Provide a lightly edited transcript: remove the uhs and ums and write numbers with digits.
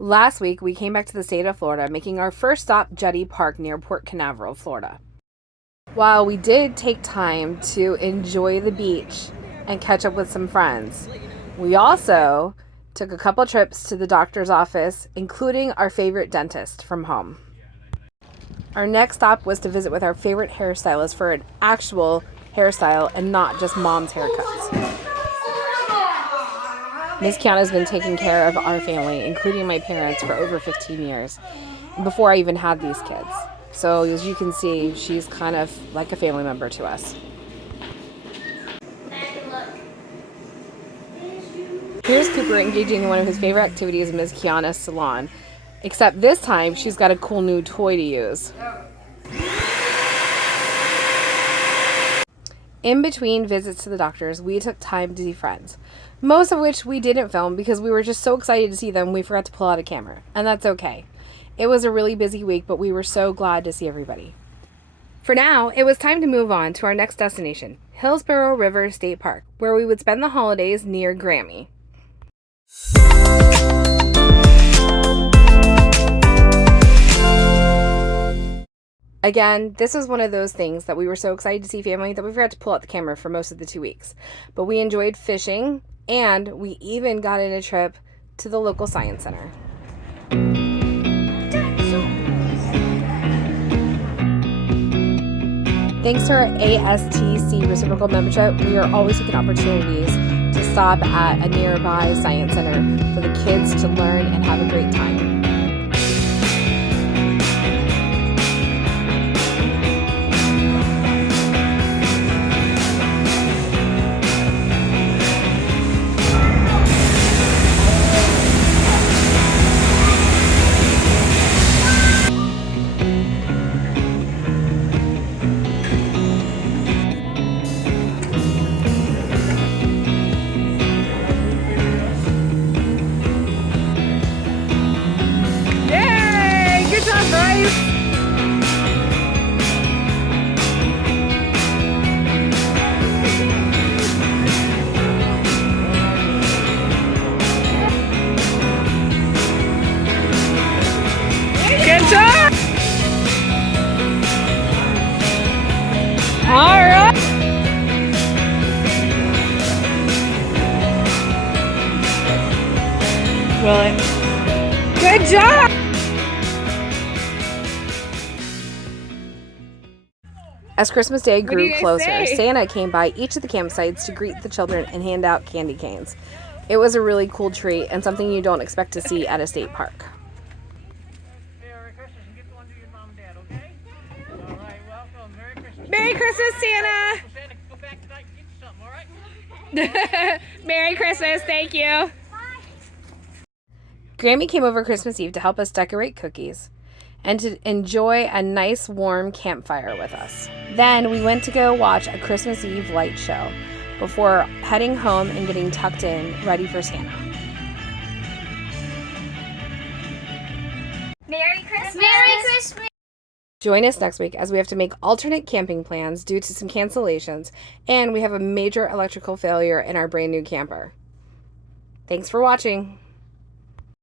Last week, we came back to the state of Florida, making our first stop Jetty Park near Port Canaveral, Florida. While we did take time to enjoy the beach and catch up with some friends, we also took a couple trips to the doctor's office, including our favorite dentist from home. Our next stop was to visit with our favorite hairstylist for an actual hairstyle and not just mom's haircuts. Ms. Kiana's been taking care of our family, including my parents, for over 15 years, before I even had these kids. So as you can see, she's kind of like a family member to us. Here's Cooper engaging in one of his favorite activities in Ms. Kiana's salon, except this time she's got a cool new toy to use. In between visits to the doctors, we took time to see friends, most of which we didn't film because we were just so excited to see them we forgot to pull out a camera, and that's okay. It was a really busy week, but we were so glad to see everybody. For now, it was time to move on to our next destination, Hillsborough River State Park, where we would spend the holidays near Grammy. Again, this was one of those things that we were so excited to see family that we forgot to pull out the camera for most of the 2 weeks. But we enjoyed fishing, and we even got in a trip to the local science center. Thanks to our ASTC reciprocal membership, we are always taking opportunities to stop at a nearby science center for the kids to learn and have a great time. Alright! Well, good job! As Christmas Day grew closer, Santa came by each of the campsites to greet the children and hand out candy canes. It was a really cool treat and something you don't expect to see at a state park. Merry Christmas, Santa! Go back tonight and get you something, all right? Merry Christmas, thank you. Grammy came over Christmas Eve to help us decorate cookies and to enjoy a nice warm campfire with us. Then we went to go watch a Christmas Eve light show before heading home and getting tucked in, ready for Santa. Merry Christmas! Merry Christmas! Join us next week as we have to make alternate camping plans due to some cancellations, and we have a major electrical failure in our brand new camper. Thanks for watching.